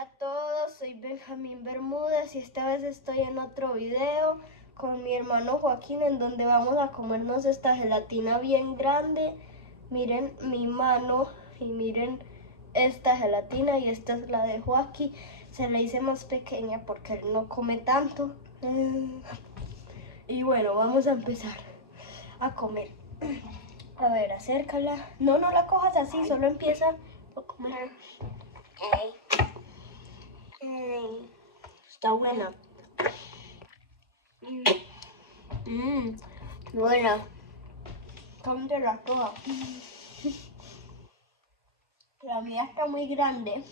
Hola a todos, soy Benjamín Bermúdez y esta vez estoy en otro video con mi hermano Joaquín en donde vamos a comernos esta gelatina bien grande. Miren mi mano y miren esta gelatina, y esta es la de Joaquín. Se la hice más pequeña porque él no come tanto. Y bueno, vamos a empezar a comer. A ver, acércala. No la cojas así, solo empieza a comer. Está buena. Buena. Cómetela toda. La mía está muy grande.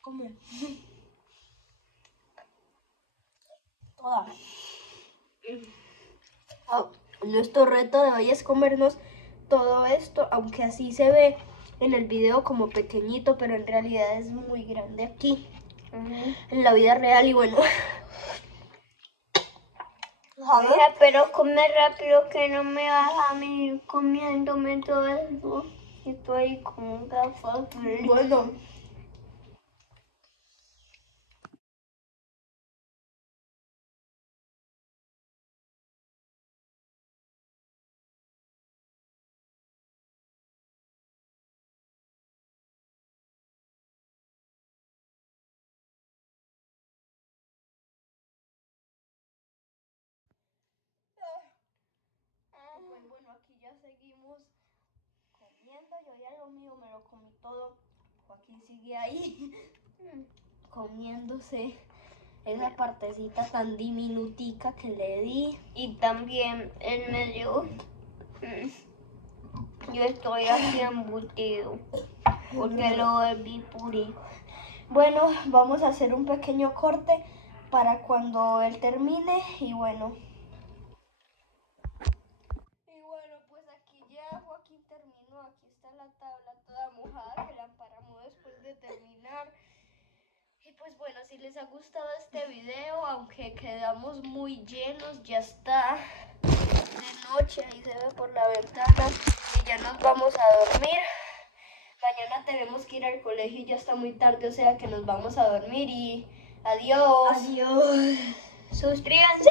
Come. Toda. Nuestro reto de hoy es comernos todo esto, aunque así se ve en el video como pequeñito, pero en realidad es muy grande aquí, en la vida real. Y bueno, pero come rápido que no me vas a mí comiéndome todo eso. Estoy con gafas. Bueno. Pues bueno, aquí ya seguimos comiendo. Yo ya lo mío me lo comí todo. Joaquín sigue ahí comiéndose esa partecita tan diminutica que le di. Y también en medio yo estoy aquí embutido porque lo volví puré. Bueno, vamos a hacer un pequeño corte para cuando él termine. Y bueno, pues aquí ya Joaquín terminó. Aquí está la tabla toda mojada que la emparramó después de terminar. Y pues bueno, si les ha gustado este video, aunque quedamos muy llenos, ya está de noche, ahí se ve por la ventana, y ya nos vamos a dormir. Mañana tenemos que ir al colegio y ya está muy tarde, o sea que nos vamos a dormir y adiós. Adiós. Suscríbanse.